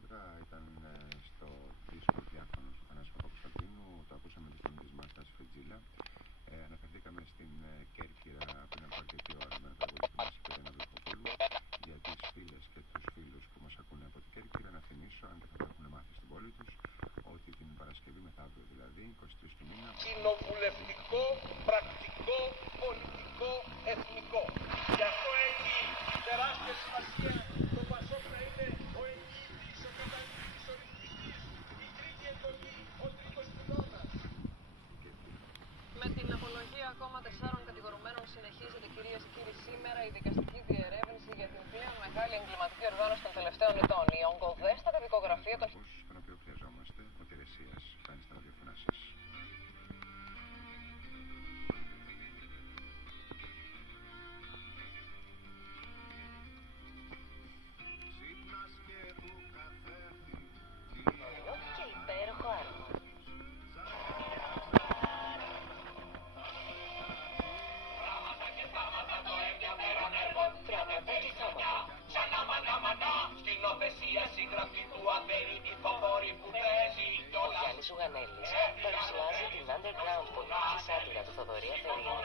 Μέτρα ήταν στο δίσκο Διάφωνος του Θανάση Παπακοσταντίνου. Το ακούσαμε τη φωνή της Μάρθας Φετζίλα. Αναφερθήκαμε στην Κέρκυρα πριν από αρκετή ώρα με ένα τραγούδι που μας είπε ένα Βλαχοπούλου. Για τις φίλες και τους φίλους που μας ακούνε από την Κέρκυρα, να θυμίσω, αν και θα το έχουν μάθει στην πόλη τους, ότι την Παρασκευή μεθαύριο, δηλαδή 23 του μήνα, κοινοβουλευτικό, πρακτικό, πολιτικό, εθνικό. Γι' αυτό έχει τεράστια σημασία το ΠΑΣΟΚ να είναι ο εγγύητης, ο καταλήτης, ο ρυθμιστής, η τρίτη εντολή, ο τρίτος πυλώνας. Με την απολογία ακόμα 4 κατηγορουμένων συνεχίζεται, κυρίες και κύριοι, σήμερα η δικαστική διερεύνηση για την πλέον μεγάλη εγκληματική οργάνωση των τελευταίων ετών. Η ογκοδέστατη δικογραφία των. Τον οποίο χρειαζόμαστε, ο Τερεσίας φτάνει στα ραδιοφωνά σας. Και υπέροχο άρμα. Σκηνοθεσία συγγραφή του Αβέρινη Φοβόρη που παίζει Ο Γιάννης Ζουγανέλης παρουσιάζει την underground πολιτική σάτυρα του Θοδωρή Αφερίνη.